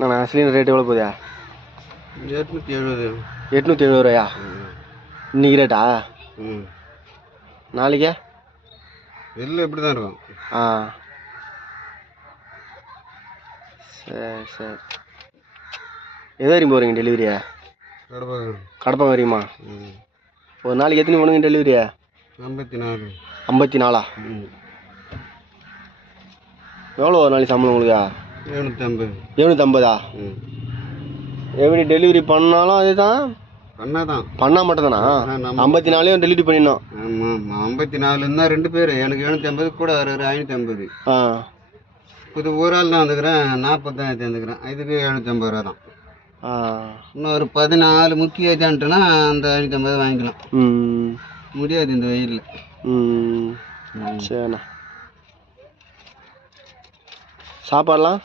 நான் cylinder rate எவ்வளோ போகுதா? 870. 870 ரூபாயா? இன்னைக்கு ரேட்டா? நாளைக்கா? எல்லாம் இப்படி தான் இருக்கும். ஆ சரி சரி. எது வரையும் போகிறீங்க டெலிவரியா? கடப்பா வரையுமா? ஒரு நாளைக்கு எத்தனை பண்ணுங்க டெலிவரியா? 54. 54ஆ? எவ்வளோ ஒரு நாளைக்கு சம்பளம் உங்களுக்கு? 750. 750ஆ? எப்படி டெலிவரி பண்ணாலும் அதுதான்? பண்ணால் மட்டும்தானா? 54 டெலிவரி பண்ணிடணும். ஆமாம் 54 இருந்தால் 2 பேர். எனக்கு 750 கூட வர்றாரு 550. ஆ இது ஒரு ஆள் தான் வந்துக்கிறேன். 40 தான் ஏற்றிருந்துக்கிறேன். இதுக்கு 750 ரூபா தான். இன்னும் ஒரு 14 முக்கிய ஏற்றியான்ட்டுனா அந்த 550 வாங்கிக்கலாம். முடியாது இந்த வெயிலில். சரிண்ணா. சாப்பாடுலாம்